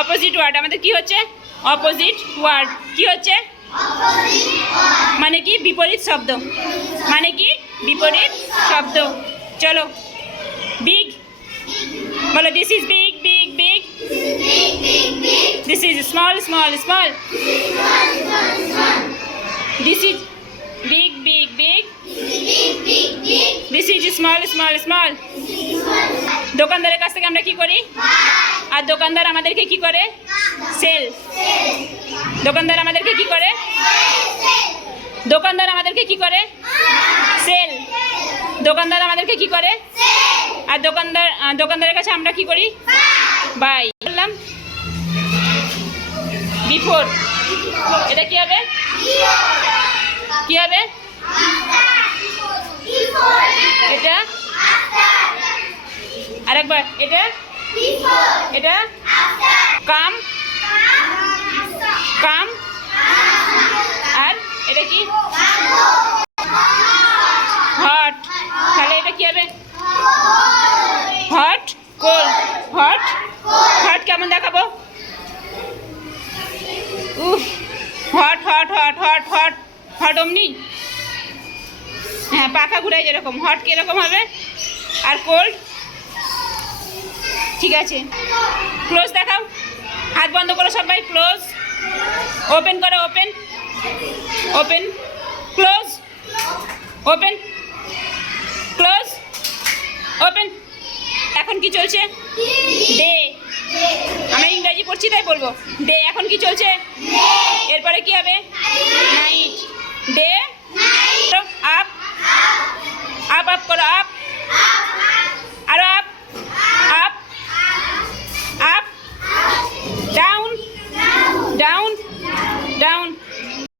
opposite word আমাদের কি হচ্ছে অপোজিট ওয়ার্ড কি হচ্ছে মানে কি বিপরীত শব্দ মানে কি বিপরীত শব্দ চলো বিগ বলো this is big big big this is small small small this is big big big this is small small small দোকানদারের কাছ থেকে আমরা কি করি আর দোকানদার আমাদেরকে কি করে সেল দোকানদার আমাদেরকে কি করে দোকানদার আমাদেরকে কি করে সেল দোকানদার আমাদেরকে কি করে আর দোকানদারের কাছে আমরা কি করি বাই বললাম বিফোর এটা কি হবে কি হবে এটা আরেকবার এটা এটা কাম কাম আর এটা কি হট তাহলে এটা কি হবে হট কোল্ড হট হট কেমন দেখাবো hot hot hot hot hot hot অমনি হ্যাঁ পাখা ঘুরাই যেরকম হট কীরকম হবে আর কোল্ড ঠিক আছে ক্লোজ দেখাও হাত বন্ধ করো সবাই ক্লোজ ওপেন করো open open close open close open এখন কি চলছে ডে আমরা ইংরাজি পড়ছি তাই বলবো ডে এখন কি চলছে এরপরে কি হবে night day up up up করো আপ আরো up up up down down